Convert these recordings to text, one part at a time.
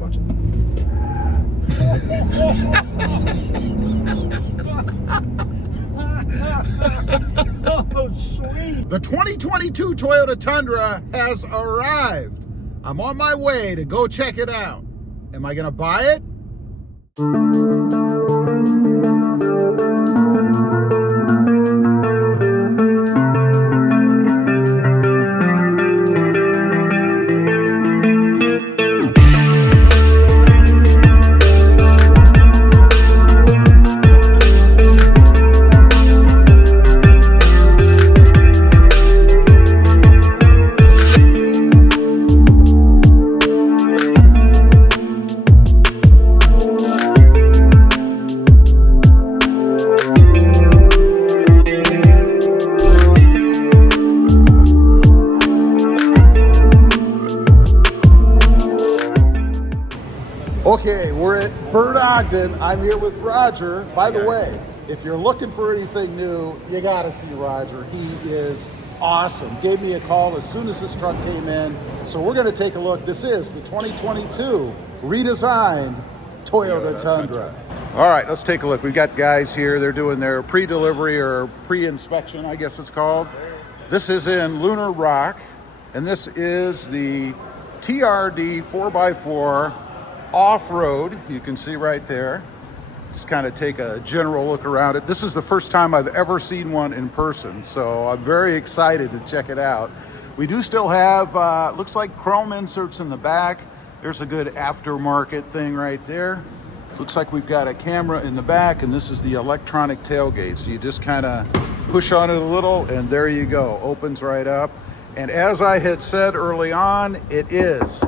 watch it. Oh, sweet. The 2022 Toyota Tundra has arrived. I'm on my way to go check it out. Am I gonna buy it? Okay, we're at Bert Ogden. I'm here with Roger. By the way, if you're looking for anything new, you gotta see Roger. He is awesome. Gave me a call as soon as this truck came in. So we're gonna take a look. This is the 2022 redesigned Toyota Tundra. All right, let's take a look. We've got guys here. They're doing their pre-delivery or pre-inspection, I guess it's called. This is in Lunar Rock, and this is the TRD 4x4 off-road. You can see right there. Just kind of take a general look around it. This is the first time I've ever seen one in person, so I'm very excited to check it out. We do still have, looks like chrome inserts in the back. There's a good aftermarket thing right there. Looks like we've got a camera in the back, and this is the electronic tailgate. So you just kind of push on it a little, and there you go. Opens right up. And as I had said early on, it is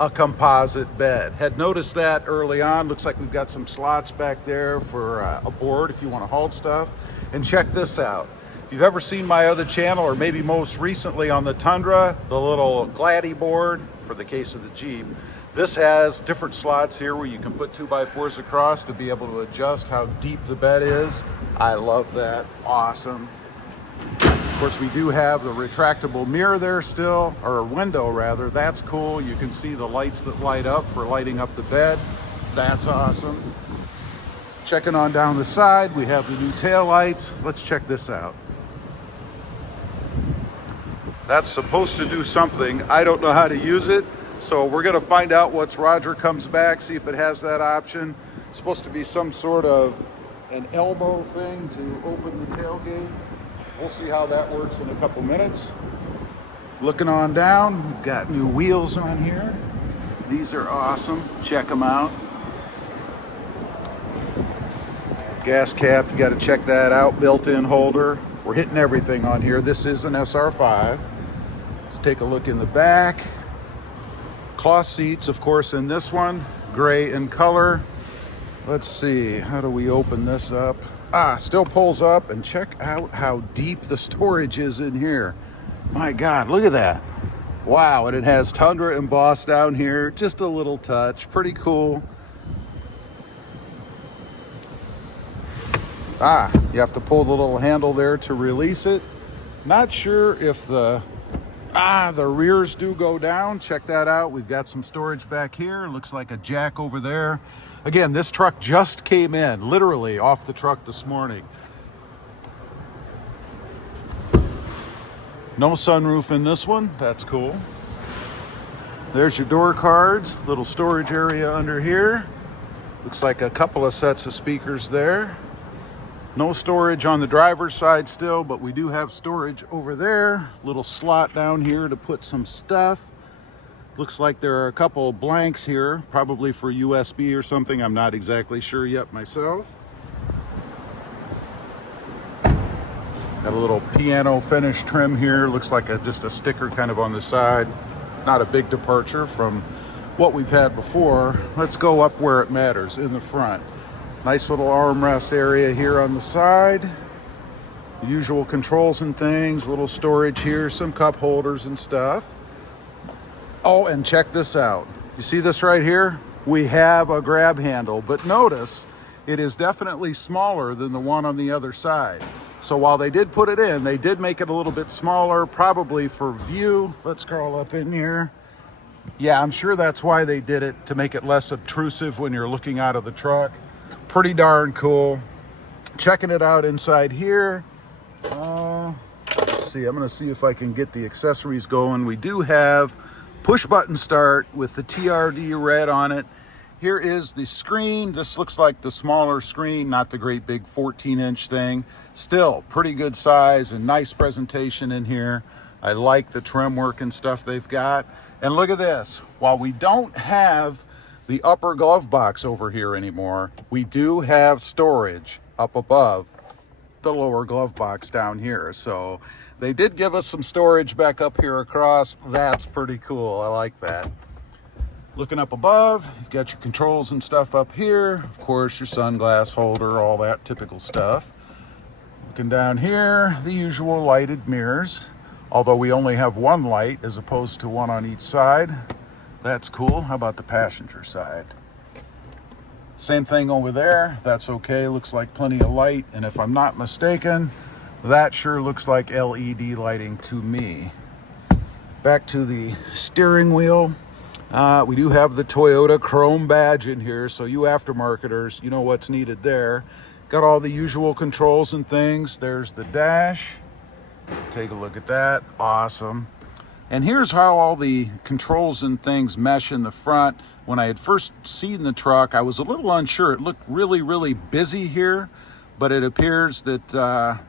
a composite bed. Had noticed that early on. Looks like we've got some slots back there for a board if you want to haul stuff. And check this out. If you've ever seen my other channel, or maybe most recently on the Tundra, the little Gladdy board for the case of the Jeep, this has different slots here where you can put 2x4s across to be able to adjust how deep the bed is. I love that. Awesome. Of course, we do have the retractable mirror there still, or window rather. That's cool. You can see the lights that light up for lighting up the bed. That's awesome. Checking on down the side, we have the new tail lights. Let's check this out. That's supposed to do something. I don't know how to use it, so we're gonna find out once Roger comes back, see if it has that option. It's supposed to be some sort of an elbow thing to open the tailgate. We'll see how that works in a couple minutes. Looking on down, we've got new wheels on here. These are awesome. Check them out. Gas cap, you got to check that out. Built-in holder. We're hitting everything on here. This is an SR5. Let's take a look in the back. Cloth seats, of course, in this one. Gray in color. Let's see, how do we open this up? Still pulls up, and check out how deep the storage is in here. My God, look at that. Wow, and it has Tundra embossed down here. Just a little touch, pretty cool. You have to pull the little handle there to release it. Not sure if the rears do go down. Check that out. We've got some storage back here. Looks like a jack over there. Again, this truck just came in, literally off the truck this morning. No sunroof in this one. That's cool. There's your door cards. Little storage area under here. Looks like a couple of sets of speakers there. No storage on the driver's side still, but we do have storage over there. Little slot down here to put some stuff. Looks like there are a couple of blanks here, probably for USB or something. I'm not exactly sure yet myself. Got a little piano finish trim here. Looks like just a sticker kind of on the side. Not a big departure from what we've had before. Let's go up where it matters, in the front. Nice little armrest area here on the side. Usual controls and things. Little storage here, some cup holders and stuff. Oh, and check this out. You see this right here? We have a grab handle, but notice it is definitely smaller than the one on the other side. So while they did put it in, they did make it a little bit smaller, probably for view. Let's crawl up in here. Yeah, I'm sure that's why they did it, to make it less obtrusive when you're looking out of the truck. Pretty darn cool. Checking it out inside here. Let's see, I'm gonna see if I can get the accessories going. We do have push button start with the TRD red on it. Here is the screen. This looks like the smaller screen, not the great big 14-inch thing. Still pretty good size and nice presentation in here. I like the trim work and stuff they've got. And look at this. While we don't have the upper glove box over here anymore, we do have storage up above the lower glove box down here. So they did give us some storage back up here across. That's pretty cool. I like that. Looking up above, you've got your controls and stuff up here. Of course, your sunglass holder, all that typical stuff. Looking down here, the usual lighted mirrors. Although we only have one light as opposed to one on each side. That's cool. How about the passenger side? Same thing over there. That's okay. Looks like plenty of light. And if I'm not mistaken, that sure looks like LED lighting to me. Back to the steering wheel. We do have the Toyota chrome badge in here, so you aftermarketers, you know what's needed there. Got all the usual controls and things. There's the dash. Take a look at that. Awesome. And here's how all the controls and things mesh in the front. When I had first seen the truck, I was a little unsure. It looked really, really busy here, but it appears that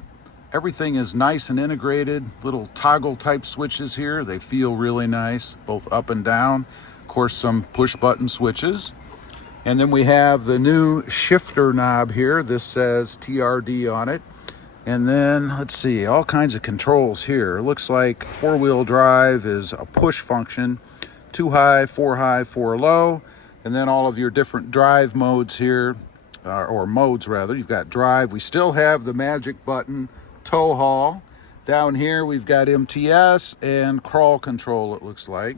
everything is nice and integrated. Little toggle type switches here. They feel really nice, both up and down. Of course, some push button switches. And then we have the new shifter knob here. This says TRD on it. And then, let's see, all kinds of controls here. It looks like four-wheel drive is a push function. 2 high, 4 low. And then all of your different drive modes here, or modes rather. You've got drive. We still have the magic button, tow haul. Down here, we've got MTS and crawl control, it looks like.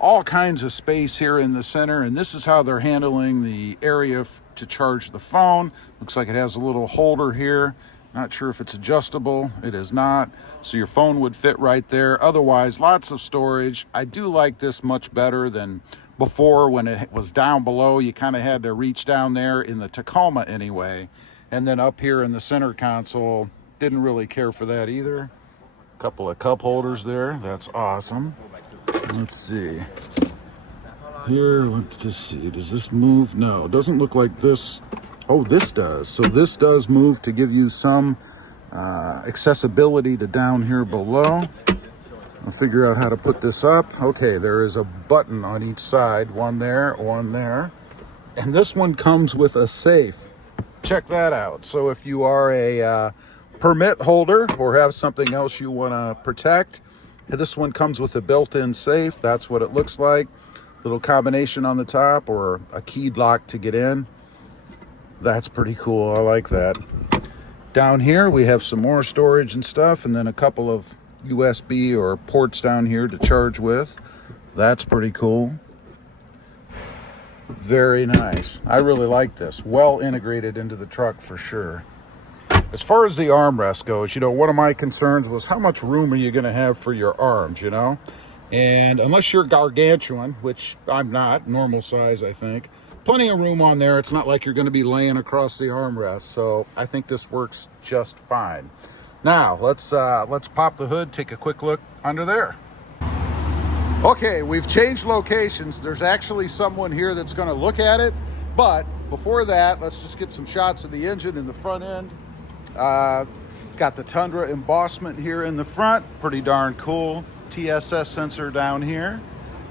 All kinds of space here in the center. And this is how they're handling the area to charge the phone. Looks like it has a little holder here. Not sure if it's adjustable. It is not. So your phone would fit right there. Otherwise, lots of storage. I do like this much better than before when it was down below. You kind of had to reach down there in the Tacoma anyway. And then up here in the center console, didn't really care for that either. A couple of cup holders there. That's awesome. Let's see. Here, let's just see. Does this move? No, it doesn't look like this. Oh, this does. So this does move to give you some accessibility to down here below. I'll figure out how to put this up. Okay, there is a button on each side. One there, one there. And this one comes with a safe. Check that out. So if you are a permit holder or have something else you want to protect, this one comes with a built-in safe. That's what it looks like. Little combination on the top or a keyed lock to get in. That's pretty cool. I like that. Down here we have some more storage and stuff, and then a couple of USB or ports down here to charge with. That's pretty cool. Very nice. I really like this. Well integrated into the truck for sure. As far as the armrest goes, you know, one of my concerns was how much room are you going to have for your arms, you know? And unless you're gargantuan, which I'm not, normal size, I think, plenty of room on there. It's not like you're going to be laying across the armrest, so I think this works just fine. Now, let's pop the hood, take a quick look under there. Okay, we've changed locations. There's actually someone here that's going to look at it, but before that, let's just get some shots of the engine in the front end. Got the Tundra embossment here in the front, pretty darn cool. TSS sensor down here,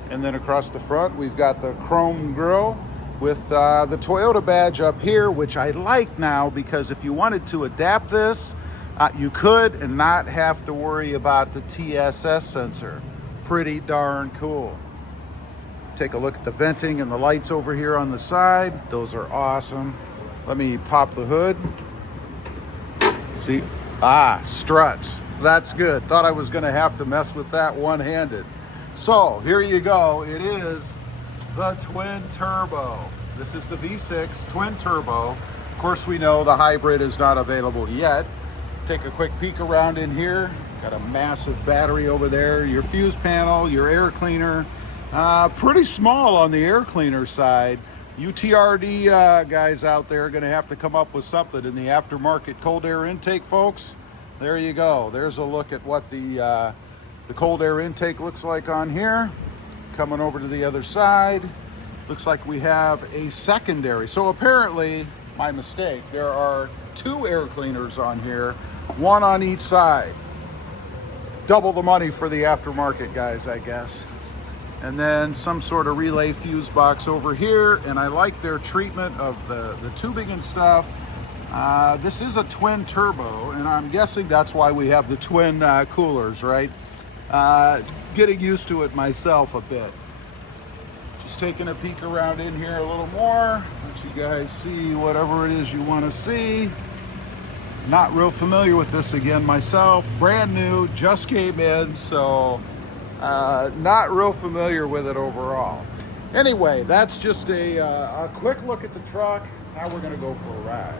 and then across the front we've got the chrome grille with the Toyota badge up here, which I like now because if you wanted to adapt this, you could and not have to worry about the TSS sensor. Pretty darn cool. Take a look at the venting and the lights over here on the side. Those are awesome. Let me pop the hood. See, struts. That's good. Thought I was gonna have to mess with that one-handed. So here you go. It is the twin turbo. This is the V6 twin turbo. Of course, we know the hybrid is not available yet. Take a quick peek around in here. Got a massive battery over there, your fuse panel, your air cleaner, Pretty small on the air cleaner side. UTRD guys out there are going to have to come up with something in the aftermarket cold air intake, folks. There you go. There's a look at what the cold air intake looks like on here. Coming over to the other side, looks like we have a secondary. So apparently, my mistake, there are 2 air cleaners on here, 1 on each side. Double the money for the aftermarket guys, I guess. And then some sort of relay fuse box over here, and I like their treatment of the tubing and stuff. This is a twin turbo, and I'm guessing that's why we have the twin coolers, right? Getting used to it myself a bit. Just taking a peek around in here a little more, let you guys see whatever it is you want to see. Not real familiar with this again myself, brand new, just came in, so not real familiar with it overall. Anyway, that's just a quick look at the truck. Now we're going to go for a ride.